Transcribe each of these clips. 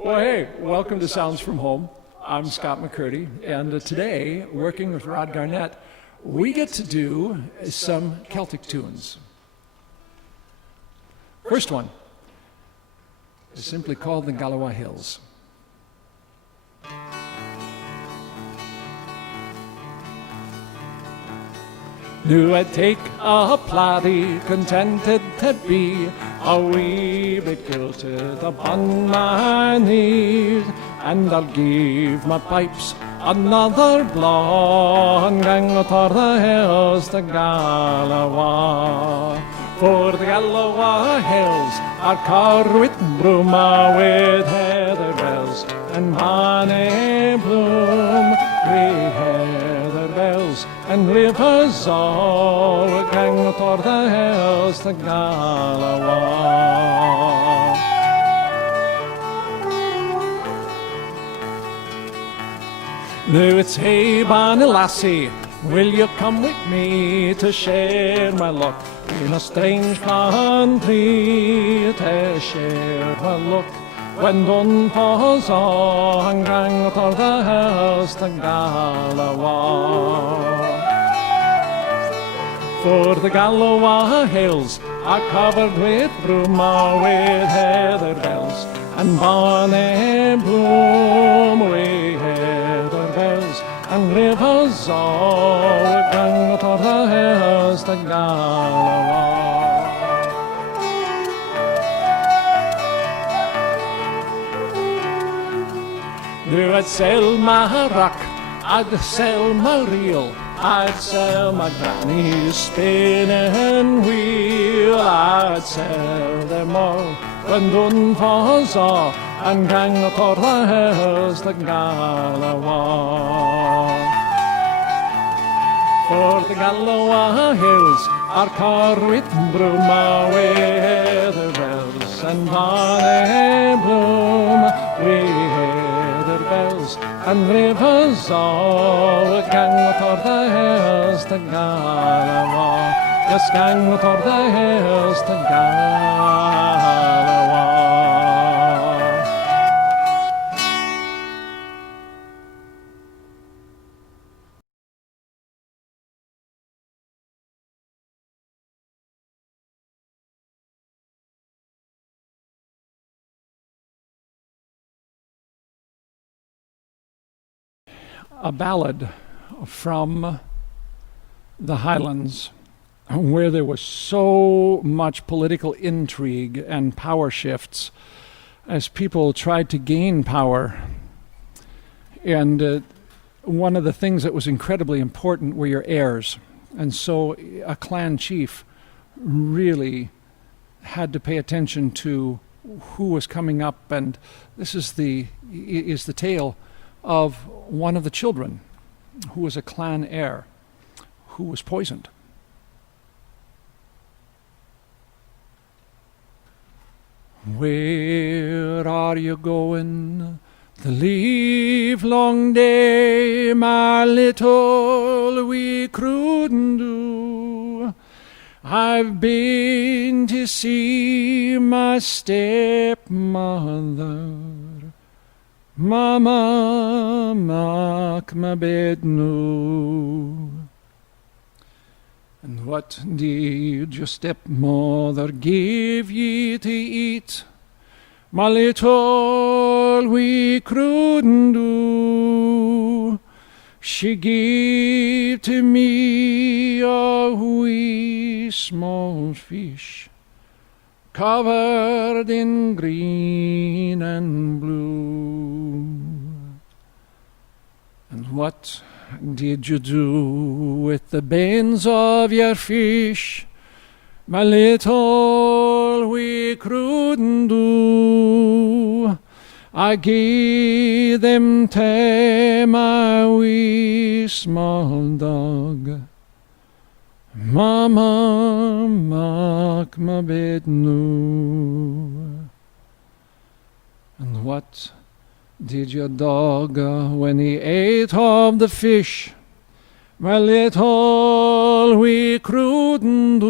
Well, hey, welcome to Sounds from Home. I'm Scott McKirdy, and today, working with Rod Garnett, we get to do some Celtic tunes. First one is simply called the Galloway Hills. Now I take a plaidie, contented to be a wee bit kilted upon my knees, and I'll give my pipes another blow and gang o'er the hills to Galloway. For the Galloway hills are covered with bruma, with heather bells and bonny bloom, with heather bells and rivers all gang o'er the hills to Galloway. Now it's hey bonny lassie, will you come with me to share my luck in a strange country, to share my luck when done falls on gang o'er the hills to Galloway. For the Galloway hills are covered with bruma, with heather bells and bonny bloom, with heather bells and rivers all gang o'er the hills to Galloway. Now I'd sell my rock, I'd sell my reel, I'd sell my granny's spinning wheel, I'd sell them all when done falls off and gang o'er the hills to Galloway. For the Galloway hills are covered with bruma, with heather bells and bonny bloom, with heather bells and rivers all gang o'er the hills to Galloway. Yes, gang o'er the hills to Galloway. A ballad from the Highlands where there was so much political intrigue and power shifts as people tried to gain power. And one of the things that was incredibly important were your heirs. And so a clan chief really had to pay attention to who was coming up. And this is the tale of one of the children who was a clan heir who was poisoned. Where are you going the livelong day, my little wee Crudendoo? I've been to see my stepmother. Mama, mak my bed noo. And what did your stepmother give ye to eat, my little wee Crudendoo? She gave to me a wee small fish, covered in green and blue. And what did you do with the bones of your fish, my little wee Crudendoo? I gave them to my wee small dog. Mama, mak my bed noo. And what did your dog when he ate of the fish, my little wee Crudendoo?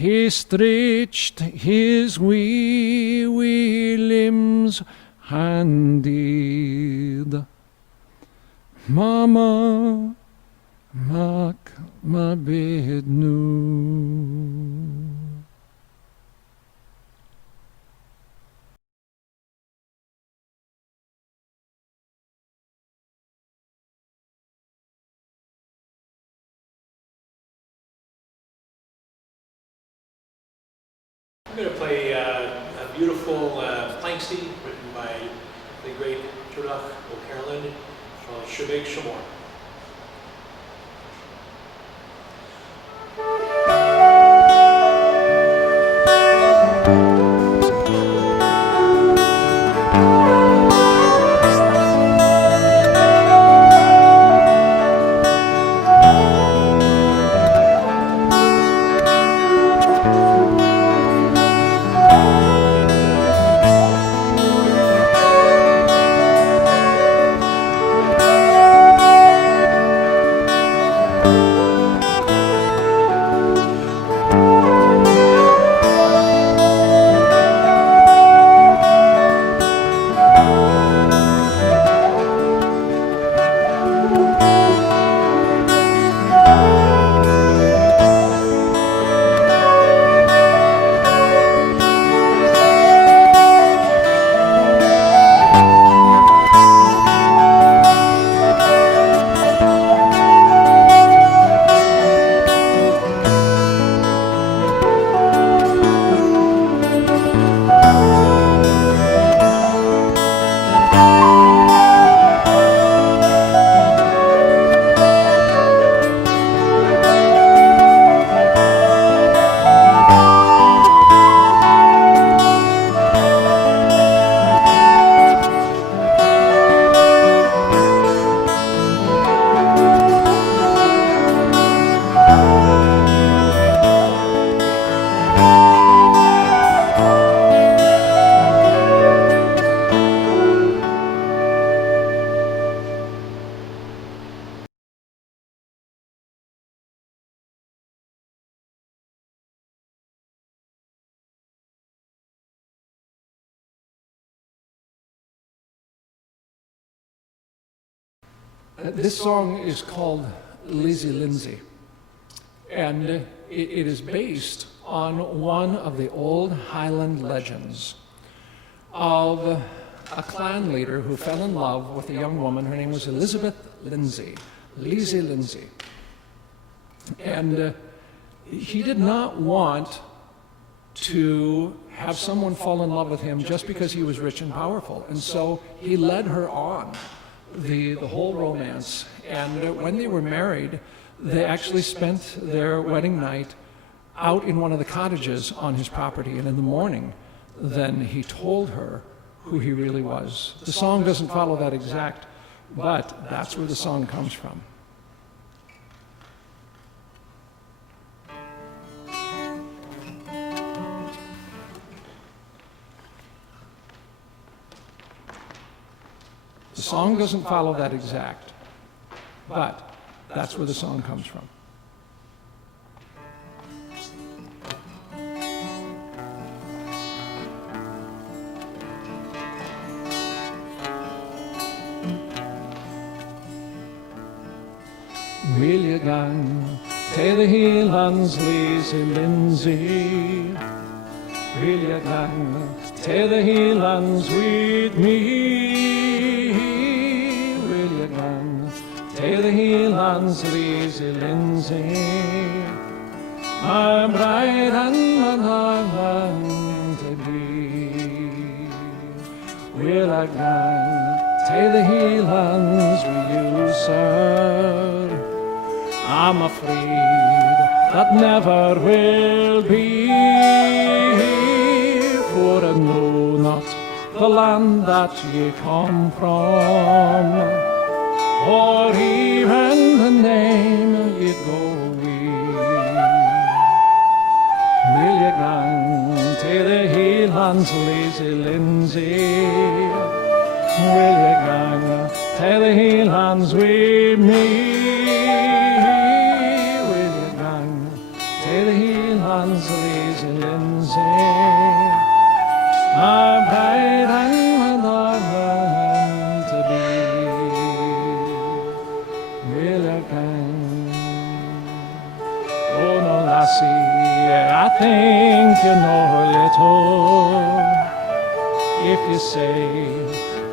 he stretched his wee limbs and did. Mama, mak my bed new. I'm going to play a beautiful planksty written by the great Turdoch O'Carolan called Shebeg Shamor. This song is called Lizzie Lindsay, and it is based on one of the old Highland legends of a clan leader who fell in love with a young woman. Her name was Lizzie Lindsay. And he did not want to have someone fall in love with him just because he was rich and powerful. And so he led her on the whole romance. And when they were married, they actually spent their wedding night out in one of the cottages on his property. And in the morning, then he told her who he really was. The song doesn't follow that exact, but that's where the song comes from. The song doesn't follow that exact, but that's where the song comes from. Will you gang to the Highlands, Lizzie Lindsay? Will you gang to the Highlands with me? Will you gang to the Highlands, Lizzie Lindsay? My bride and my husband to be. Will I gang to the Highlands with you, sir? I'm afraid that never will be, for I know not the land that ye come from, or even the name ye go with. Will ye gang to the Highlands, Lizzie Lindsay? Will ye gang to the Highlands with me? Will ye gang to the Highlands, Lizzie? say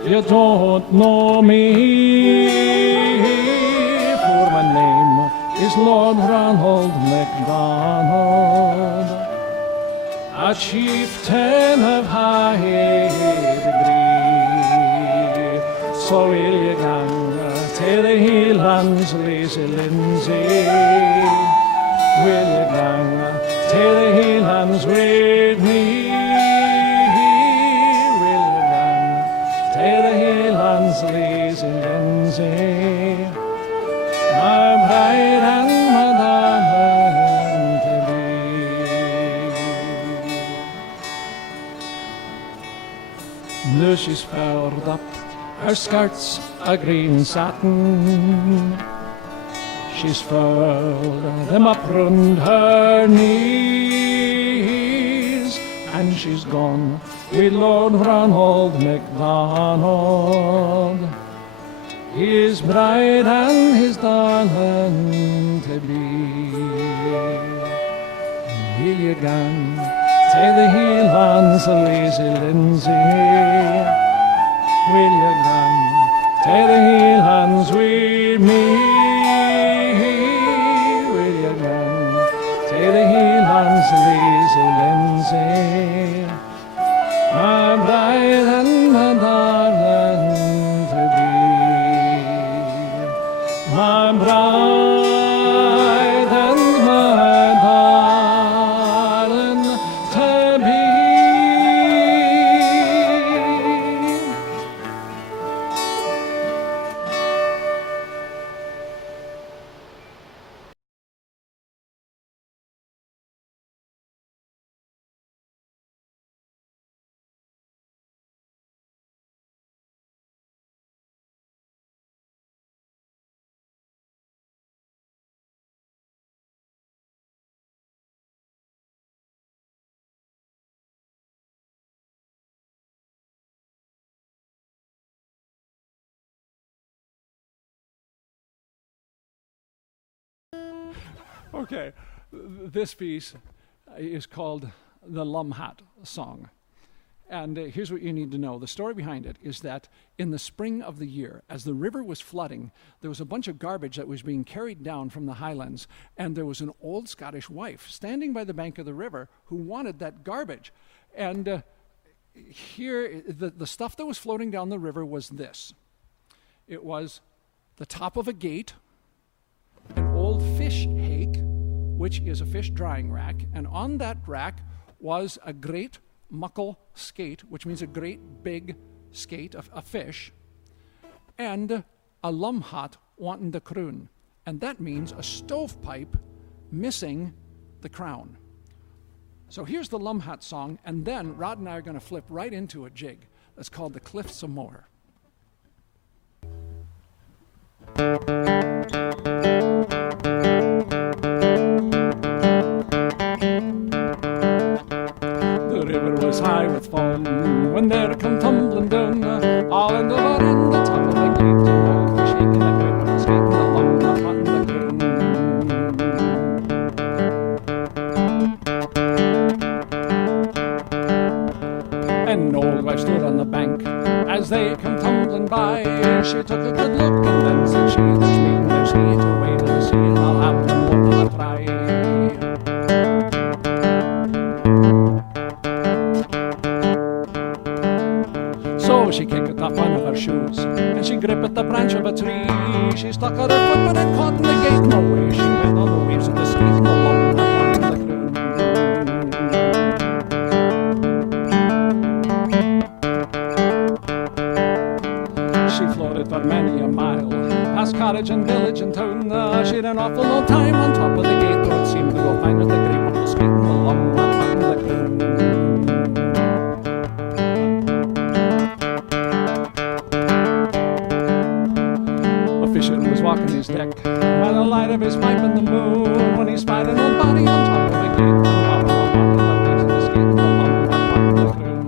you don't know me, for my name is Lord Ronald MacDonald, a chieftain of high degree. So will you gang to the Highlands, Lizzie Lindsay? Will you gang to the Highlands with me? Will you gang to the Highlands, Lizzie Lindsay? My bride and my darling to be. Now she's furled up her skirts a green satin, she's furled them up round her knees, and she's gone with Lord Ronald MacDonald, his bride and his darling to be. Will you gang to the Highlands, Lizzie Lindsay? Will you gang to the Highlands with me? Will you gang to the Highlands, Lizzie Lindsay? My bride and my darling to be. My bride and my darling to be. Okay, this piece is called the Lum Hat Song. And here's what you need to know. The story behind it is that in the spring of the year, as the river was flooding, there was a bunch of garbage that was being carried down from the highlands, and there was an old Scottish wife standing by the bank of the river who wanted that garbage. And here, the stuff that was floating down the river was this. It was the top of a gate, an old fish hake, which is a fish drying rack, and on that rack was a great muckle skate, which means a great big skate of a fish, and a lum hat wanting the croon, and that means a stovepipe missing the crown. So here's the Lum Hat Song, and then Rod and I are going to flip right into a jig that's called the Cliffs of Moher. Was high with foam when there come tumbling down, all in the water in the top of the gate, shaking the grip and skating along upon the ground. An old wife stood on the bank as they come tumbling by. She took a good look and then said she, "There's me, there's he to wade in the sea, and I'll have them both till I try." So she kicked off one of her shoes, and she gripped the branch of a tree. She stuck out her foot, but it caught in the gate. No way she went on the waves of the skate, and along upon the croon. She floated for many a mile, past cottage and village and town. She'd an awful long time on top of the gate, though it seemed to go fine with the great one was skating along upon the croon. Walking his deck by the light of his pipe in the moon, when he spied an old body on top of the gate, on top of the waves and the skate, and the lum upon the croon.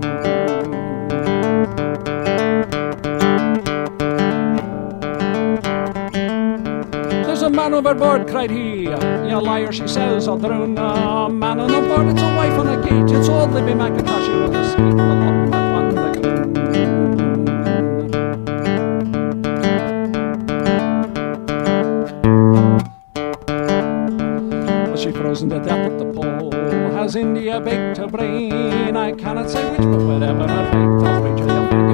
"There's a man overboard," cried he. "You liar," she says, "I'll drown a man on board. It's a wife on a gate. It's old Libby McIntosh with a skate, and the lum upon the croon." the death at the pole. Has India baked her brain? I cannot say which, but wherever her fate tells me,